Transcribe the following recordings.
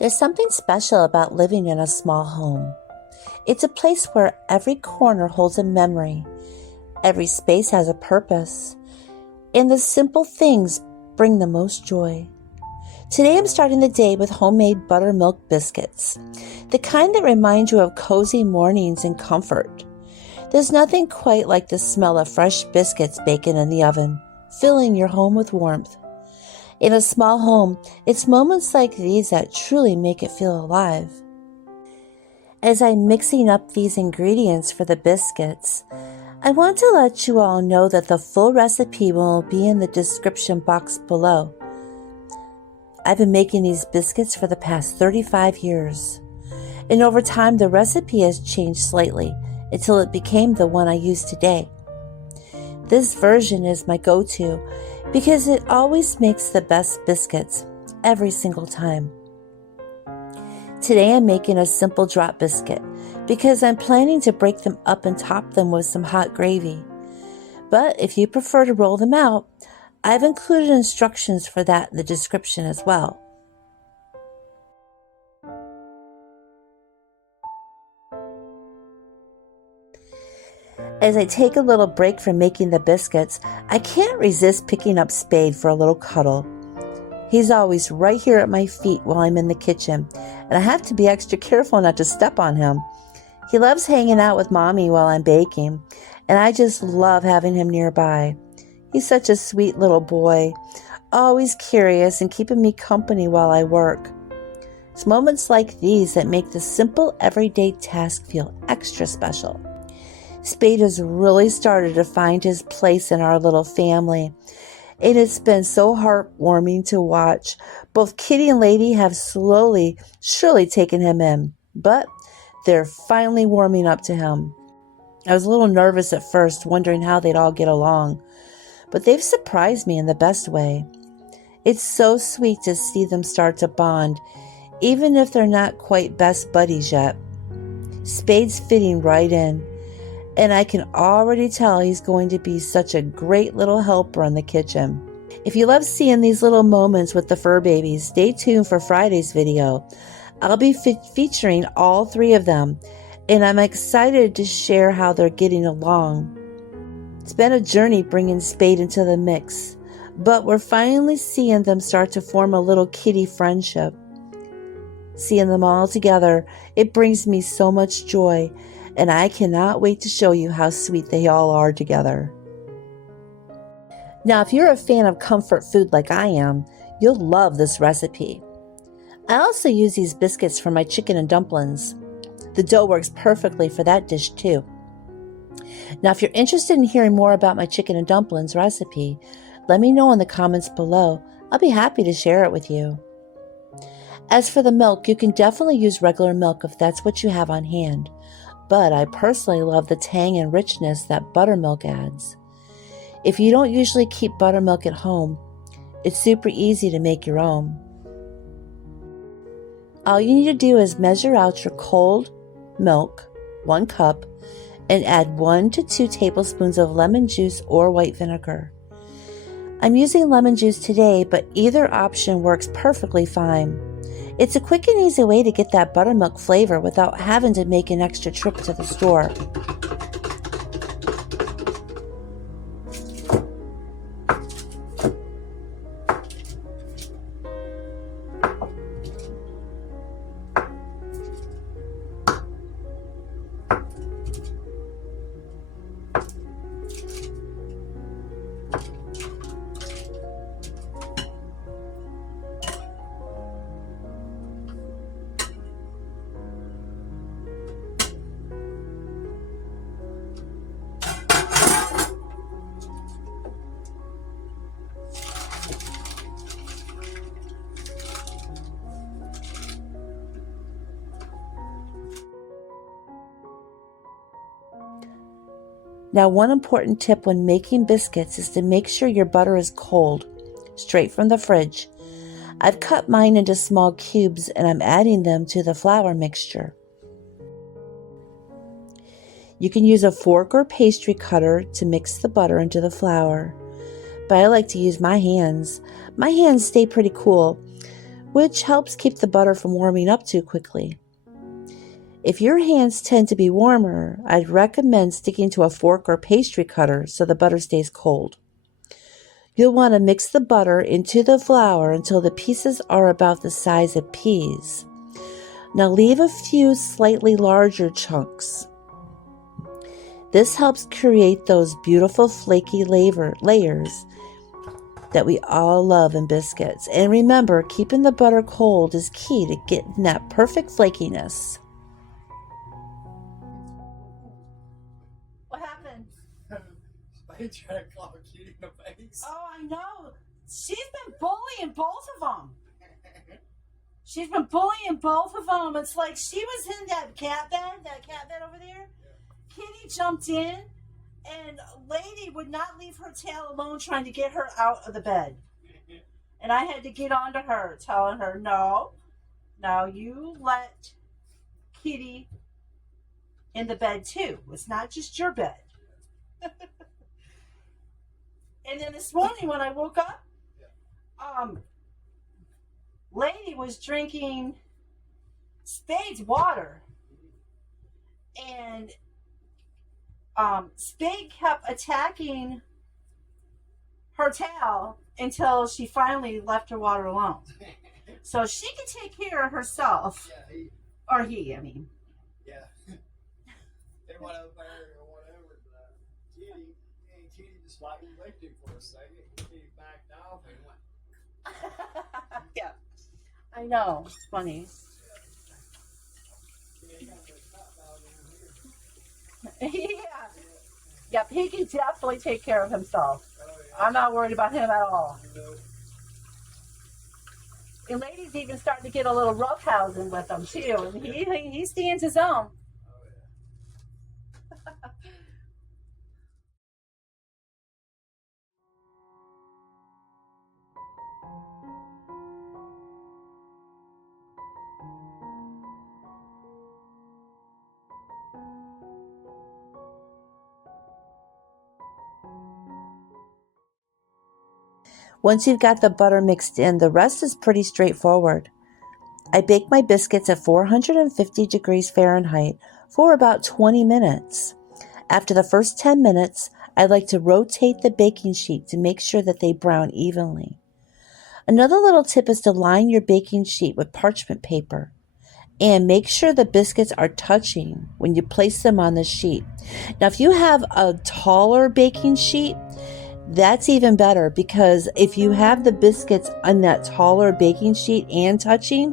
There's something special about living in a small home. It's a place where every corner holds a memory, every space has a purpose, and the simple things bring the most joy. Today I'm starting the day with homemade buttermilk biscuits, the kind that remind you of cozy mornings and comfort. There's nothing quite like the smell of fresh biscuits baking in the oven, filling your home with warmth. In a small home, it's moments like these that truly make it feel alive. As I'm mixing up these ingredients for the biscuits, I want to let you all know that the full recipe will be in the description box below. I've been making these biscuits for the past 35 years, and over time the recipe has changed slightly until it became the one I use today. This version is my go-to because it always makes the best biscuits every single time. Today I'm making a simple drop biscuit because I'm planning to break them up and top them with some hot gravy. But if you prefer to roll them out, I've included instructions for that in the description as well. As I take a little break from making the biscuits, I can't resist picking up Spade for a little cuddle. He's always right here at my feet while I'm in the kitchen, and I have to be extra careful not to step on him. He loves hanging out with Mommy while I'm baking, and I just love having him nearby. He's such a sweet little boy, always curious and keeping me company while I work. It's moments like these that make the simple everyday task feel extra special. Spade has really started to find his place in our little family, and it's been so heartwarming to watch. Both Kitty and Lady have surely taken him in, but they're finally warming up to him. I was a little nervous at first, wondering how they'd all get along, but they've surprised me in the best way. It's so sweet to see them start to bond, even if they're not quite best buddies yet. Spade's fitting right in, and I can already tell he's going to be such a great little helper in the kitchen. If you love seeing these little moments with the fur babies, stay tuned for Friday's video. I'll be featuring all three of them, and I'm excited to share how they're getting along. It's been a journey bringing Spade into the mix, but we're finally seeing them start to form a little kitty friendship. Seeing them all together, it brings me so much joy, and I cannot wait to show you how sweet they all are together. Now, if you're a fan of comfort food like I am, you'll love this recipe. I also use these biscuits for my chicken and dumplings. The dough works perfectly for that dish too. Now, if you're interested in hearing more about my chicken and dumplings recipe, let me know in the comments below. I'll be happy to share it with you. As for the milk, you can definitely use regular milk if that's what you have on hand, but I personally love the tang and richness that buttermilk adds. If you don't usually keep buttermilk at home, it's super easy to make your own. All you need to do is measure out your cold milk, 1 cup, and add 1 to 2 tablespoons of lemon juice or white vinegar. I'm using lemon juice today, but either option works perfectly fine. It's a quick and easy way to get that buttermilk flavor without having to make an extra trip to the store. Now, one important tip when making biscuits is to make sure your butter is cold, straight from the fridge. I've cut mine into small cubes and I'm adding them to the flour mixture. You can use a fork or pastry cutter to mix the butter into the flour, but I like to use my hands. My hands stay pretty cool, which helps keep the butter from warming up too quickly. If your hands tend to be warmer, I'd recommend sticking to a fork or pastry cutter so the butter stays cold. You'll want to mix the butter into the flour until the pieces are about the size of peas. Now leave a few slightly larger chunks. This helps create those beautiful flaky layers that we all love in biscuits. And remember, keeping the butter cold is key to getting that perfect flakiness. What happened? Spade tried to clock Kitty in the face. Oh, I know. She's been bullying both of them. She's been bullying both of them. It's like she was in that cat bed over there. Yeah. Kitty jumped in, and Lady would not leave her tail alone trying to get her out of the bed. And I had to get onto her, telling her, no, you let Kitty in the bed too. It's not just your bed. And then this morning when I woke up, Lady was drinking Spade's water, and Spade kept attacking her tail until she finally left her water alone. So she can take care of herself. Yeah, or he, I mean. Yeah. They went over there or whatever. Kitty just like licked him for a second. Kitty backed off and went. Yeah. I know. It's funny. Yeah. Yep, he can definitely take care of himself. Oh, yeah. I'm not worried about him at all. No. And Lady's even starting to get a little roughhousing with him too, and he stands his own. Oh, yeah. Once you've got the butter mixed in, the rest is pretty straightforward. I bake my biscuits at 450 degrees Fahrenheit for about 20 minutes. After the first 10 minutes, I like to rotate the baking sheet to make sure that they brown evenly. Another little tip is to line your baking sheet with parchment paper and make sure the biscuits are touching when you place them on the sheet. Now, if you have a taller baking sheet, that's even better, because if you have the biscuits on that taller baking sheet and touching,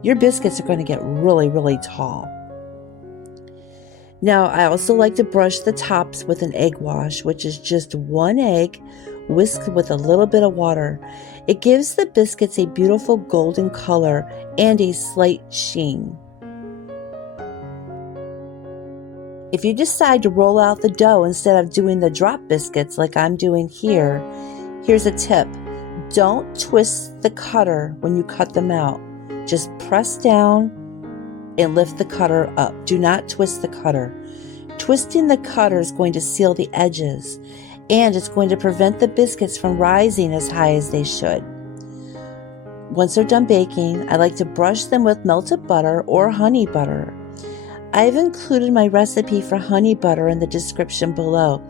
your biscuits are going to get really, really tall. Now, I also like to brush the tops with an egg wash, which is just one egg whisked with a little bit of water. It gives the biscuits a beautiful golden color and a slight sheen. If you decide to roll out the dough instead of doing the drop biscuits like I'm doing here, here's a tip. Don't twist the cutter when you cut them out. Just press down and lift the cutter up. Do not twist the cutter. Twisting the cutter is going to seal the edges, and it's going to prevent the biscuits from rising as high as they should. Once they're done baking, I like to brush them with melted butter or honey butter. I've included my recipe for honey butter in the description below,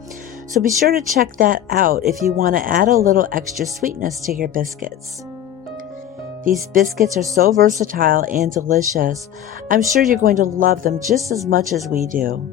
so be sure to check that out if you want to add a little extra sweetness to your biscuits. These biscuits are so versatile and delicious. I'm sure you're going to love them just as much as we do.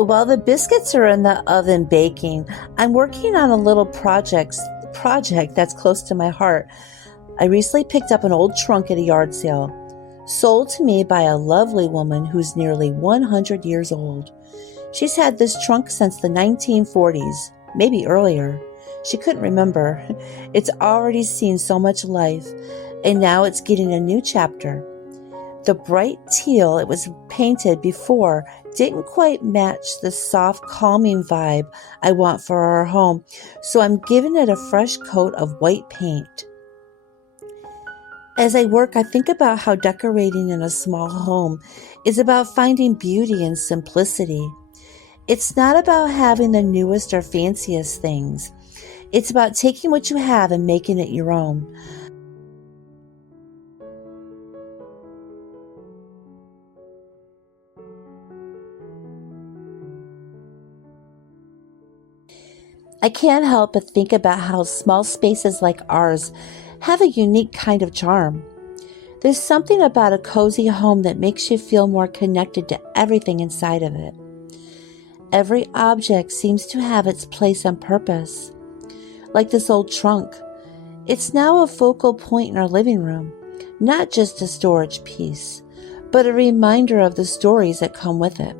While the biscuits are in the oven baking, I'm working on a little project that's close to my heart. I recently picked up an old trunk at a yard sale, sold to me by a lovely woman who's nearly 100 years old. She's had this trunk since the 1940s, maybe earlier. She couldn't remember. It's already seen so much life, and now it's getting a new chapter. The bright teal it was painted before didn't quite match the soft, calming vibe I want for our home, so I'm giving it a fresh coat of white paint. As I work, I think about how decorating in a small home is about finding beauty in simplicity. It's not about having the newest or fanciest things. It's about taking what you have and making it your own. I can't help but think about how small spaces like ours have a unique kind of charm. There's something about a cozy home that makes you feel more connected to everything inside of it. Every object seems to have its place and purpose. Like this old trunk. It's now a focal point in our living room, not just a storage piece, but a reminder of the stories that come with it.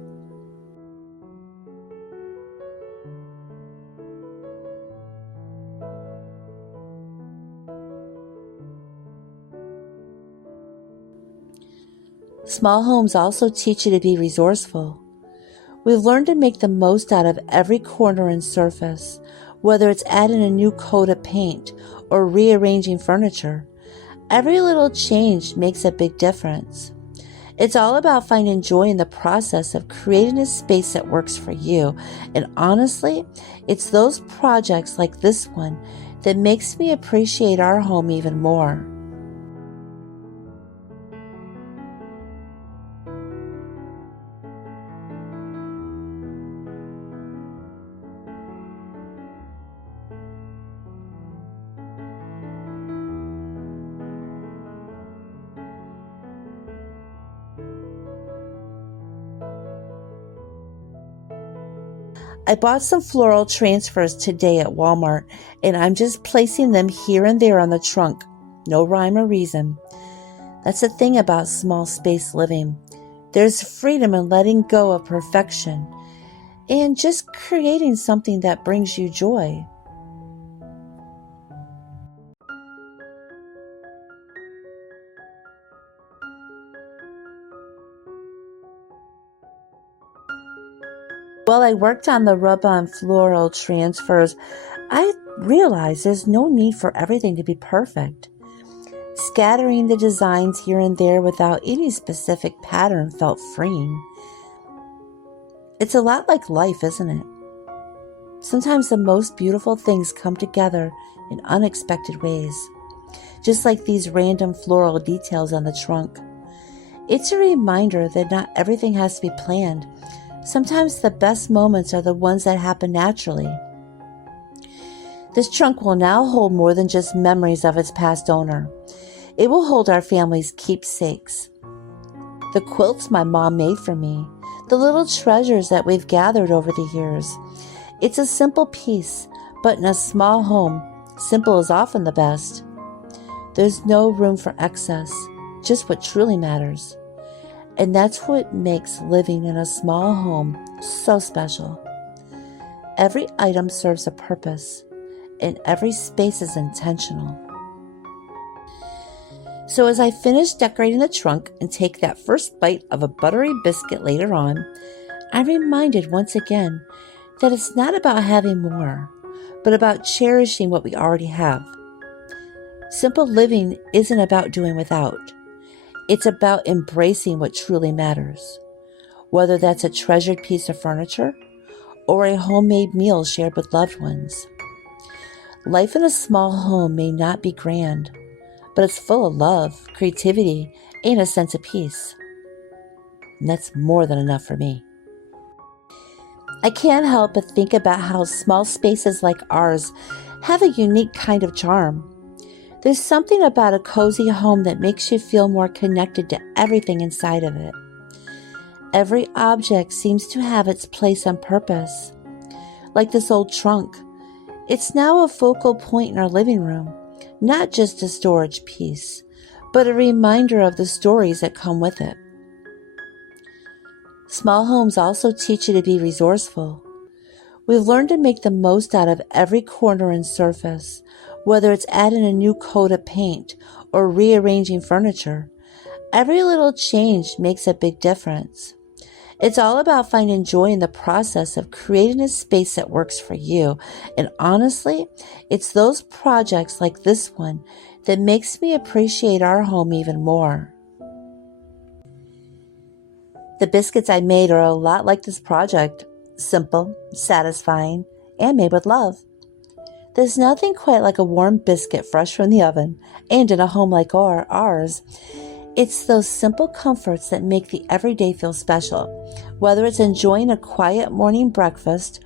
Small homes also teach you to be resourceful. We've learned to make the most out of every corner and surface, whether it's adding a new coat of paint or rearranging furniture. Every little change makes a big difference. It's all about finding joy in the process of creating a space that works for you. And honestly, it's those projects like this one that makes me appreciate our home even more. I bought some floral transfers today at Walmart, and I'm just placing them here and there on the trunk. No rhyme or reason. That's the thing about small space living. There's freedom in letting go of perfection and just creating something that brings you joy. While I worked on the rub-on floral transfers, I realized there's no need for everything to be perfect. Scattering the designs here and there without any specific pattern felt freeing. It's a lot like life, isn't it? Sometimes the most beautiful things come together in unexpected ways, just like these random floral details on the trunk. It's a reminder that not everything has to be planned. Sometimes the best moments are the ones that happen naturally. This trunk will now hold more than just memories of its past owner. It will hold our family's keepsakes. The quilts my mom made for me, the little treasures that we've gathered over the years. It's a simple piece, but in a small home, simple is often the best. There's no room for excess, just what truly matters. And that's what makes living in a small home so special. Every item serves a purpose, and every space is intentional. So as I finish decorating the trunk and take that first bite of a buttery biscuit later on, I'm reminded once again that it's not about having more, but about cherishing what we already have. Simple living isn't about doing without. It's about embracing what truly matters, whether that's a treasured piece of furniture or a homemade meal shared with loved ones. Life in a small home may not be grand, but it's full of love, creativity, and a sense of peace. And that's more than enough for me. I can't help but think about how small spaces like ours have a unique kind of charm. There's something about a cozy home that makes you feel more connected to everything inside of it. Every object seems to have its place on purpose. Like this old trunk, it's now a focal point in our living room, not just a storage piece, but a reminder of the stories that come with it. Small homes also teach you to be resourceful. We've learned to make the most out of every corner and surface, whether it's adding a new coat of paint or rearranging furniture. Every little change makes a big difference. It's all about finding joy in the process of creating a space that works for you. And honestly, it's those projects like this one that makes me appreciate our home even more. The biscuits I made are a lot like this project. Simple, satisfying, and made with love. There's nothing quite like a warm biscuit fresh from the oven, and in a home like ours, it's those simple comforts that make the everyday feel special. Whether it's enjoying a quiet morning breakfast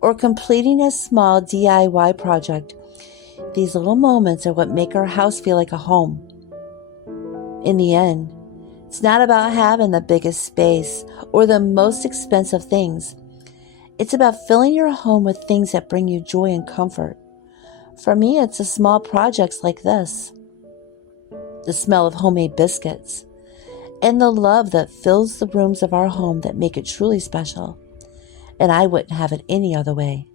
or completing a small DIY project, these little moments are what make our house feel like a home. In the end, it's not about having the biggest space or the most expensive things. It's about filling your home with things that bring you joy and comfort. For me, it's the small projects like this, the smell of homemade biscuits, and the love that fills the rooms of our home that make it truly special. And I wouldn't have it any other way.